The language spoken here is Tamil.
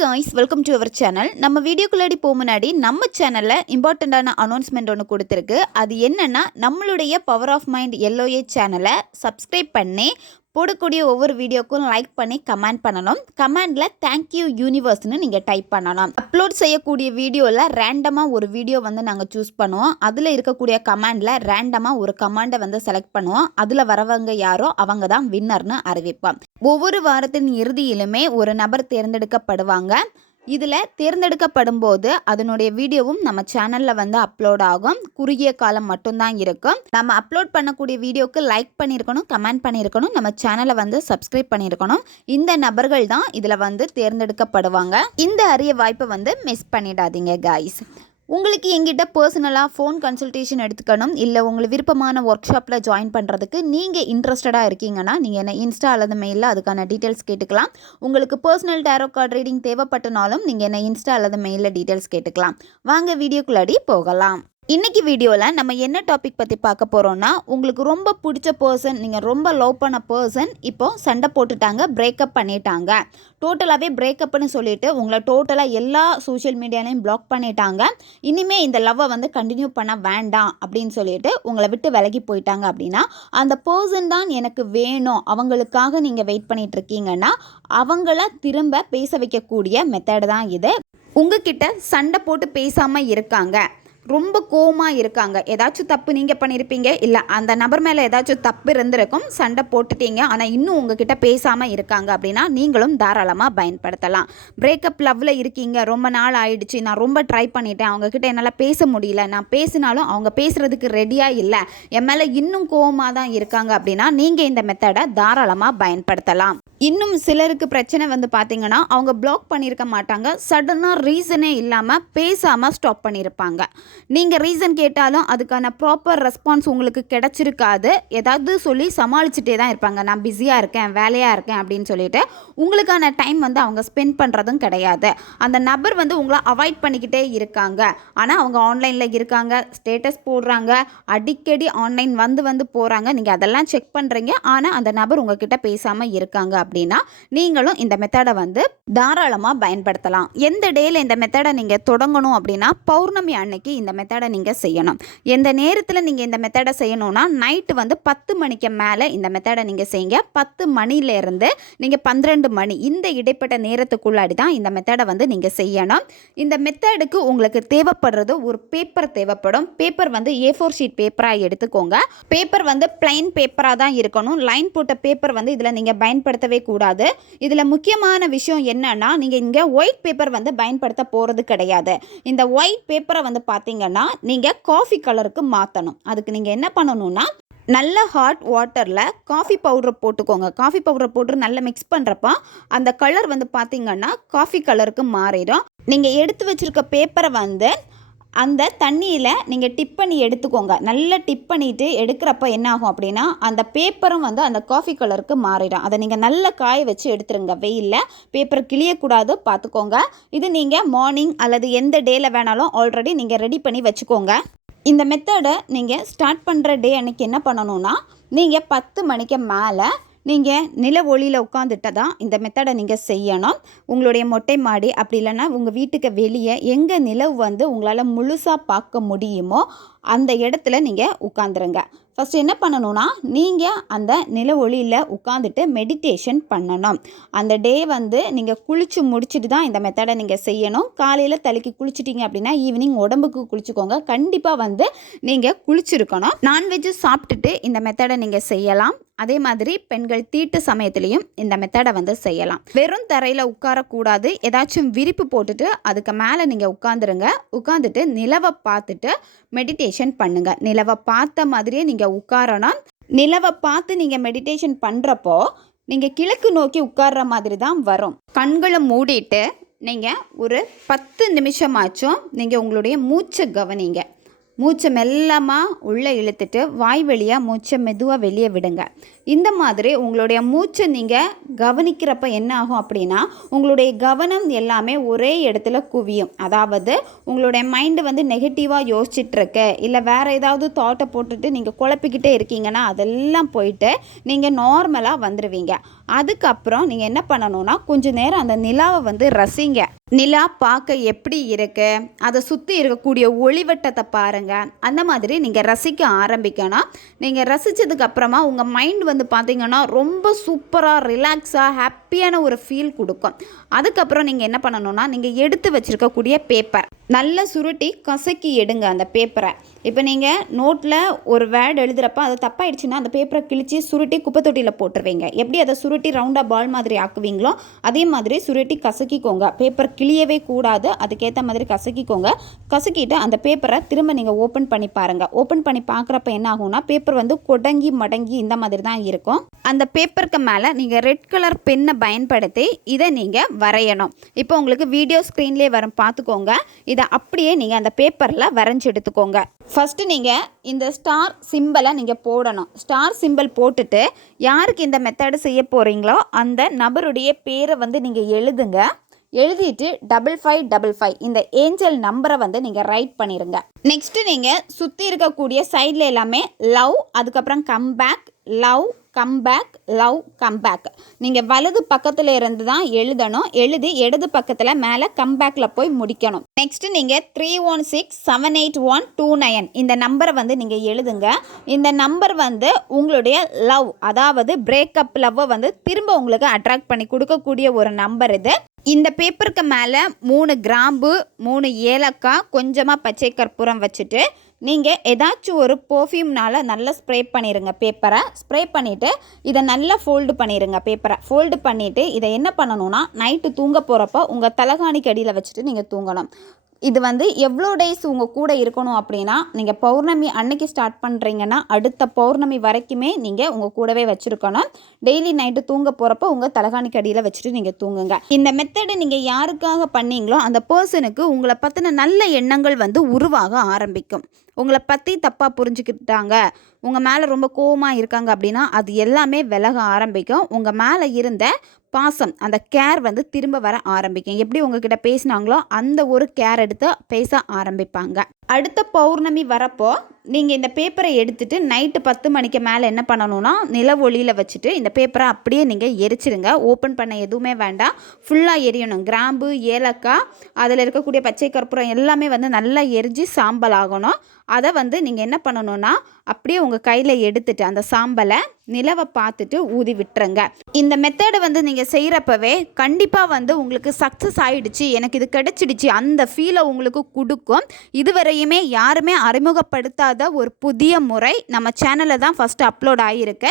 Guys welcome to our channel நம்ம வீடியோக்குள்ளாடி போக முன்னாடி நம்ம சேனலில் இம்பார்ட்டண்ட்டான அனௌன்ஸ்மெண்ட் ஒன்று கொடுத்துருக்கு. அது என்னன்னா நம்மளுடைய பவர் ஆஃப் மைண்ட் எல்லோஏ சேனலை சப்ஸ்கிரைப் பண்ணி போடக்கூடிய ஒவ்வொரு வீடியோக்கும் லைக் பண்ணி கமெண்ட் பண்ணணும். கமெண்டில் தேங்க்யூ யூனிவர்ஸ்னு நீங்கள் டைப் பண்ணணும் அப்லோட் செய்யக்கூடிய வீடியோவில் ரேண்டமாக ஒரு வீடியோ வந்து நாங்கள் சூஸ் பண்ணுவோம். அதில் இருக்கக்கூடிய கமெண்டில் ரேண்டமாக ஒரு கமெண்டை வந்து செலக்ட் பண்ணுவோம். அதில் வரவங்க யாரோ அவங்க தான் வின்னர்னு அறிவிப்போம். ஒவ்வொரு வாரத்தின் இறுதியிலுமே ஒரு நபர் தேர்ந்தெடுக்கப்படுவாங்க. இதில் தேர்ந்தெடுக்கப்படும் போது அதனுடைய வீடியோவும் நம்ம சேனலில் வந்து அப்லோட் ஆகும். குறுகிய காலம் மட்டும்தான் இருக்கும். நம்ம அப்லோட் பண்ணக்கூடிய வீடியோக்கு லைக் பண்ணியிருக்கணும் கமெண்ட் பண்ணியிருக்கணும் நம்ம சேனலை வந்து சப்ஸ்கிரைப் பண்ணியிருக்கணும். இந்த நபர்கள் தான் இதில் வந்து தேர்ந்தெடுக்கப்படுவாங்க. இந்த அரிய வாய்ப்பை வந்து மிஸ் பண்ணிடாதீங்க காய்ஸ் உங்களுக்கு எங்கிட்ட பர்சனலாக ஃபோன் கன்சல்டேஷன் எடுத்துக்கணும். இல்லை உங்களுக்கு விருப்பமான ஒர்க் ஷாப்பில் ஜாயின் பண்ணுறதுக்கு நீங்கள் இன்ட்ரெஸ்டடாக இருக்கீங்கன்னா நீங்கள் என்ன இன்ஸ்டா அல்லது மெயிலில் அதுக்கான டீட்டெயில்ஸ் கேட்டுக்கலாம். உங்களுக்கு பர்சனல் டேரோ கார்டு ரீடிங் தேவைப்பட்டனாலும் நீங்கள் என்ன இன்ஸ்டா அல்லது மெயிலில் டீட்டெயில்ஸ் கேட்டுக்கலாம். வாங்க வீடியோக்குள்ளாடி போகலாம். இன்றைக்கி வீடியோவில் நம்ம என்ன டாபிக் பற்றி பார்க்க போகிறோன்னா உங்களுக்கு ரொம்ப பிடிச்ச பர்சன் நீங்கள் ரொம்ப லவ் பண்ண பர்சன் இப்போ சண்டை போட்டுட்டாங்க பிரேக்கப் பண்ணிட்டாங்க. டோட்டலாகவே பிரேக்கப்னு சொல்லிட்டு உங்களை டோட்டலாக எல்லா சோஷியல் மீடியாலையும் பிளாக் பண்ணிட்டாங்க. இனிமேல் இந்த லவ்வை வந்து கண்டினியூ பண்ண வேண்டாம் அப்படின்னு சொல்லிட்டு உங்களை விட்டு விலகி போயிட்டாங்க அப்படின்னா அந்த பர்சன் தான் எனக்கு வேணும். அவங்களுக்காக நீங்கள் வெயிட் பண்ணிட்டு இருக்கீங்கன்னா அவங்கள திரும்ப பேச வைக்கக்கூடிய மெத்தட் தான் இது. உங்ககிட்ட சண்டை போட்டு பேசாமல் இருக்காங்க. ரொம்ப கோவமாக இருக்காங்க. ஏதாச்சும் தப்பு நீங்கள் பண்ணியிருப்பீங்க இல்லை அந்த நபர் மேலே ஏதாச்சும் தப்பு இருந்திருக்கும் சண்டை போட்டுட்டீங்க ஆனால் இன்னும் உங்ககிட்ட பேசாமல் இருக்காங்க அப்படின்னா நீங்களும் தாராளமாக பயன்படுத்தலாம். பிரேக்கப் லவ்வில் இருக்கீங்க ரொம்ப நாள் ஆயிடுச்சு நான் ரொம்ப ட்ரை பண்ணிட்டேன் அவங்கக்கிட்ட என்னால் பேச முடியல நான் பேசினாலும் அவங்க பேசுகிறதுக்கு ரெடியாக இல்லை என் மேலே இன்னும் கோவமாக தான் இருக்காங்க அப்படின்னா நீங்கள் இந்த மெத்தடை தாராளமாக பயன்படுத்தலாம். இன்னும் சிலருக்கு பிரச்சனை வந்து பார்த்தீங்கன்னா அவங்க பிளாக் பண்ணியிருக்க மாட்டாங்க. சடனாக ரீசனே இல்லாமல் பேசாமல் ஸ்டாப் பண்ணியிருப்பாங்க நீங்கள் ரீசன் கேட்டாலும் அதுக்கான ப்ராப்பர் ரெஸ்பான்ஸ் உங்களுக்கு கிடச்சிருக்காது. ஏதாவது சொல்லி சமாளிச்சுட்டே தான் இருப்பாங்க. நான் பிஸியாக இருக்கேன் வேலையாக இருக்கேன் அப்படின்னு சொல்லிட்டு உங்களுக்கான டைம் வந்து அவங்க ஸ்பெண்ட் பண்ணுறதும் கிடையாது. அந்த நபர் வந்து உங்களை அவாய்ட் பண்ணிக்கிட்டே இருக்காங்க. ஆனால் அவங்க ஆன்லைனில் இருக்காங்க ஸ்டேட்டஸ் போடுறாங்க அடிக்கடி ஆன்லைன் வந்து வந்து போகிறாங்க நீங்கள் அதெல்லாம் செக் பண்ணுறீங்க ஆனால் அந்த நபர் உங்ககிட்ட பேசாமல் இருக்காங்க அப்படின்னா நீங்களும் இந்த மெத்தடை வந்து தாராளமாக பயன்படுத்தலாம். எந்த டேயில் இந்த மெத்தடை நீங்கள் தொடங்கணும் அப்படின்னா பௌர்ணமி அன்னைக்கு இந்த மெத்தடை நீங்கள் செய்யணும். எந்த நேரத்தில் நீங்கள் இந்த மெத்தடை செய்யணும்னா நைட்டு வந்து பத்து மணிக்கு மேலே இந்த மெத்தடை நீங்கள் செய்யுங்க. பத்து மணிலேருந்து நீங்கள் பன்னிரெண்டு மணி இந்த இடைப்பட்ட நேரத்துக்குள்ளாடி தான் இந்த மெத்தடை வந்து நீங்கள் செய்யணும். இந்த மெத்தடுக்கு உங்களுக்கு தேவைப்படுறது ஒரு பேப்பர் தேவைப்படும். பேப்பர் வந்து ஏ ஃபோர் ஷீட் பேப்பராக எடுத்துக்கோங்க. பேப்பர் வந்து பிளைன் பேப்பராக தான் இருக்கணும். லைன் போட்ட பேப்பர் வந்து இதில் நீங்கள் பயன்படுத்தவே கூடாது. இதில் முக்கியமான விஷயம் என்னன்னா நீங்கள் இங்கே ஒயிட் பேப்பர் வந்து பயன்படுத்த போகிறது கிடையாது. இந்த ஒயிட் பேப்பரை வந்து பார்த்தீங்கன்னா நீங்கள் காஃபி கலருக்கு மாற்றணும் அதுக்கு நீங்கள் என்ன பண்ணணும்னா நல்ல ஹாட் வாட்டரில் காஃபி பவுடரை போட்டுக்கோங்க. காஃபி பவுடரை போட்டு நல்லா மிக்ஸ் பண்ணுறப்ப அந்த கலர் வந்து பார்த்தீங்கன்னா காஃபி கலருக்கு மாறிடும். நீங்கள் எடுத்து வச்சுருக்க பேப்பரை வந்து அந்த தண்ணியில் நீங்கள் டிப் பண்ணி எடுத்துக்கோங்க. நல்லா டிப் பண்ணிவிட்டு எடுக்கிறப்ப என்ன ஆகும் அப்படின்னா அந்த பேப்பரும் வந்து அந்த காஃபி கலருக்கு மாறிடும். அதை நீங்கள் நல்லா காய வச்சு எடுத்துருங்க. வெயிலில். பேப்பர் கிளியக்கூடாது பார்த்துக்கோங்க. இது நீங்கள் மார்னிங் அல்லது எந்த டேயில் வேணாலும் ஆல்ரெடி நீங்கள் ரெடி பண்ணி வச்சுக்கோங்க. இந்த மெத்தடை நீங்கள் ஸ்டார்ட் பண்ணுற டே அன்றைக்கி என்ன பண்ணணும்னா நீங்கள் பத்து மணிக்கு மேலே நீங்கள் நில ஒளியில் உட்காந்துட்டு தான் இந்த மெத்தடை நீங்கள் செய்யணும். உங்களுடைய மொட்டை மாடி அப்படி இல்லைன்னா உங்கள் வீட்டுக்கு வெளியே எங்கே நிலவு வந்து உங்களால் முழுசாக பார்க்க முடியுமோ அந்த இடத்துல நீங்கள் உட்காந்துருங்க ஃபஸ்ட்டு என்ன பண்ணணும்னா நீங்கள் அந்த நில ஒளியில் உட்காந்துட்டு மெடிடேஷன் பண்ணணும். அந்த டே வந்து நீங்கள் குளித்து முடிச்சுட்டு தான் இந்த மெத்தடை நீங்கள் செய்யணும். காலையில் தலைக்கு குளிச்சிட்டிங்க அப்படின்னா ஈவினிங் உடம்புக்கு குளிச்சுக்கோங்க. கண்டிப்பாக வந்து நீங்கள் குளிச்சிருக்கணும். நான்வெஜ்ஜு சாப்பிட்டுட்டு இந்த மெத்தடை நீங்கள் செய்யலாம். அதே மாதிரி பெண்கள் தீட்டு சமயத்துலேயும் இந்த மெத்தடை வந்து செய்யலாம். வெறும் தரையில் உட்காரக்கூடாது. ஏதாச்சும் விரிப்பு போட்டுட்டு அதுக்கு மேலே நீங்கள் உட்காந்துருங்க உட்காந்துட்டு நிலவை பார்த்துட்டு மெடிடேஷன் பண்ணுங்க. நிலவை பார்த்த மாதிரியே நீங்கள் உட்காரணும். நிலவை பார்த்து நீங்கள் மெடிடேஷன் பண்ணுறப்போ நீங்கள் கிழக்கு நோக்கி உட்கார்ற மாதிரி தான் வரும். கண்களை மூடிட்டு நீங்கள் ஒரு பத்து நிமிஷமாச்சும் நீங்கள் உங்களுடைய மூச்சை கவனிங்க. மூச்சை மெல்லமாக உள்ளே இழுத்துட்டு வாய் வழியாக மூச்சை மெதுவாக வெளியே விடுங்க. இந்த மாதிரி உங்களுடைய மூச்சை நீங்கள் கவனிக்கிறப்ப என்ன ஆகும் அப்படின்னா உங்களுடைய கவனம் எல்லாமே ஒரே இடத்துல குவியும். அதாவது உங்களுடைய மைண்டு வந்து நெகட்டிவாக யோசிச்சுட்ருக்கு. இல்லை வேறு ஏதாவது தாட்டை போட்டுட்டு நீங்கள் குழப்பிக்கிட்டே இருக்கீங்கன்னா அதெல்லாம் போயிட்டு நீங்கள் நார்மலாக வந்துடுவீங்க அதுக்கப்புறம் நீங்கள் என்ன பண்ணணும்னா கொஞ்ச நேரம் அந்த நிலாவை வந்து ரசிங்க. நிலா பார்க்க எப்படி இருக்கு? அதை சுற்றி இருக்கக்கூடிய ஒளிவட்டத்தை பாருங்கள் அந்த மாதிரி நீங்கள் ரசிக்க ஆரம்பிக்கணும். நீங்கள் ரசித்ததுக்கு அப்புறமா உங்கள் மைண்ட் வந்து பார்த்தீங்கன்னா ரொம்ப சூப்பராக ரிலாக்ஸாக ஹாப்பியான ஒரு ஃபீல் கொடுக்கும். அதுக்கப்புறம் நீங்கள் என்ன பண்ணணும்னா நீங்கள் எடுத்து வச்சுருக்கக்கூடிய பேப்பர் நல்லா சுருட்டி கசக்கி எடுங்க அந்த பேப்பரை இப்போ நீங்கள் நோட்டில் ஒரு வேர்டு எழுதுகிறப்ப அது தப்பாயிடுச்சுன்னா அந்த பேப்பரை கிழிச்சு சுருட்டி குப்பை தொட்டியில் போட்டுருவீங்க. எப்படி அதை சுருட்டி ரவுண்டாக பால் மாதிரி ஆக்குவீங்களோ அதே மாதிரி சுருட்டி கசக்கிக்கோங்க. பேப்பர் கிழியவே கூடாது அதுக்கேற்ற மாதிரி கசக்கிக்கோங்க. கசக்கிட்டு அந்த பேப்பரை திரும்ப நீங்கள் ஓப்பன் பண்ணி பாருங்கள் ஓப்பன் பண்ணி பார்க்குறப்ப என்ன ஆகும்னா பேப்பர் வந்து கொடங்கி மடங்கி இந்த மாதிரி தான் இருக்கும். அந்த பேப்பருக்கு மேலே நீங்கள் ரெட் கலர் பென்னை பயன்படுத்தி இதை நீங்கள் வரையணும். இப்போ உங்களுக்கு வீடியோ ஸ்க்ரீன்லேயே வரும். பார்த்துக்கோங்க இது இதை அப்படியே நீங்கள் அந்த பேப்பரில் வரைஞ்சி எடுத்துக்கோங்க. ஃபஸ்ட்டு நீங்கள் இந்த ஸ்டார் சிம்பிளை நீங்கள் போடணும். ஸ்டார் சிம்பிள் போட்டுட்டு யாருக்கு இந்த மெத்தடு செய்ய போகிறீங்களோ அந்த நபருடைய பேரை வந்து நீங்கள் எழுதுங்க. எழுதிட்டு டபுள் ஃபைவ் டபுள் ஃபைவ் இந்த ஏஞ்சல் நம்பரை வந்து நீங்கள் ரைட் பண்ணிடுங்க நெக்ஸ்ட்டு நீங்கள் சுற்றி இருக்கக்கூடிய சைடில் எல்லாமே லவ் அதுக்கப்புறம் comeback love come back love come back நீங்கள் வலது பக்கத்தில் இருந்து தான் எழுதணும். எழுதி இடது பக்கத்தில் மேலே கம் பேக்கில் போய் முடிக்கணும். நெக்ஸ்ட்டு நீங்கள் three one six seven eight one two nine இந்த நம்பரை வந்து நீங்கள் எழுதுங்க. இந்த நம்பர் வந்து உங்களுடைய லவ் அதாவது பிரேக்கப் லவ்வை வந்து திரும்ப உங்களுக்கு அட்ராக்ட் பண்ணி கொடுக்கக்கூடிய ஒரு நம்பர் இது. இந்த பேப்பருக்கு மேலே மூணு கிராம்பு மூணு ஏலக்காய் கொஞ்சமாக பச்சை கற்பூரம் வச்சுட்டு நீங்கள் ஏதாச்சும் ஒரு பர்ஃப்யூம்னால் நல்லா ஸ்ப்ரே பண்ணிடுங்க பேப்பரை ஸ்ப்ரே பண்ணிவிட்டு இதை நல்லா ஃபோல்டு பண்ணிடுங்க பேப்பரை ஃபோல்டு பண்ணிவிட்டு இதை என்ன பண்ணணும்னா நைட்டு தூங்க போகிறப்போ உங்கள் தலைகாணிக்கு அடியில் வச்சுட்டு நீங்கள் தூங்கணும். இது வந்து எவ்வளோ டேஸ் உங்கள் கூட இருக்கணும் அப்படின்னா நீங்கள் பௌர்ணமி அன்னைக்கு ஸ்டார்ட் பண்ணுறீங்கன்னா அடுத்த பௌர்ணமி வரைக்குமே நீங்கள் உங்கள் கூடவே வச்சுருக்கணும். டெய்லி நைட்டு தூங்க போகிறப்ப உங்கள் தலகாணிக்கு அடியில் வச்சுட்டு நீங்கள் தூங்குங்க. இந்த மெத்தடு நீங்கள் யாருக்காக பண்ணீங்களோ அந்த பர்சனுக்கு உங்களை பற்றின நல்ல எண்ணங்கள் வந்து உருவாக ஆரம்பிக்கும். உங்களை பற்றி தப்பாக புரிஞ்சுக்கிட்டாங்க உங்கள் மேலே ரொம்ப கோவமாக இருக்காங்க அப்படின்னா அது எல்லாமே விலக ஆரம்பிக்கும். உங்கள் மேலே இருந்த பாசம் அந்த கேர் வந்து திரும்ப வர ஆரம்பிக்கும். எப்படி உங்ககிட்ட பேசினாங்களோ அந்த ஒரு கேர் எடுத்து பேச ஆரம்பிப்பாங்க. அடுத்த பௌர்ணமி வரப்போ நீங்கள் இந்த பேப்பரை எடுத்துகிட்டு நைட்டு பத்து மணிக்கு மேலே என்ன பண்ணணும்னா நில ஒளியில் வச்சுட்டு இந்த பேப்பரை அப்படியே நீங்கள் எரிச்சிடுங்க ஓப்பன் பண்ண எதுவுமே வேண்டாம். ஃபுல்லாக எரியணும். கிராம்பு ஏலக்காய் அதில் இருக்கக்கூடிய பச்சை கற்பூரம் எல்லாமே வந்து நல்லா எரிஞ்சு சாம்பல் ஆகணும். அதை வந்து நீங்கள் என்ன பண்ணணும்னா அப்படியே உங்கள் கையில் எடுத்துட்டு அந்த சாம்பலை நிலவை பார்த்துட்டு ஊதி விட்டுருங்க. இந்த மெத்தடை வந்து நீங்கள் செய்கிறப்பவே கண்டிப்பாக வந்து உங்களுக்கு சக்ஸஸ் ஆகிடுச்சு எனக்கு இது கிடச்சிடுச்சு. அந்த ஃபீலை உங்களுக்கு கொடுக்கும். இதுவரையுமே யாருமே அறிமுகப்படுத்தாத ஒரு புதிய முறை நம்ம சேனலில் தான் ஃபஸ்ட்டு அப்லோட் ஆகியிருக்கு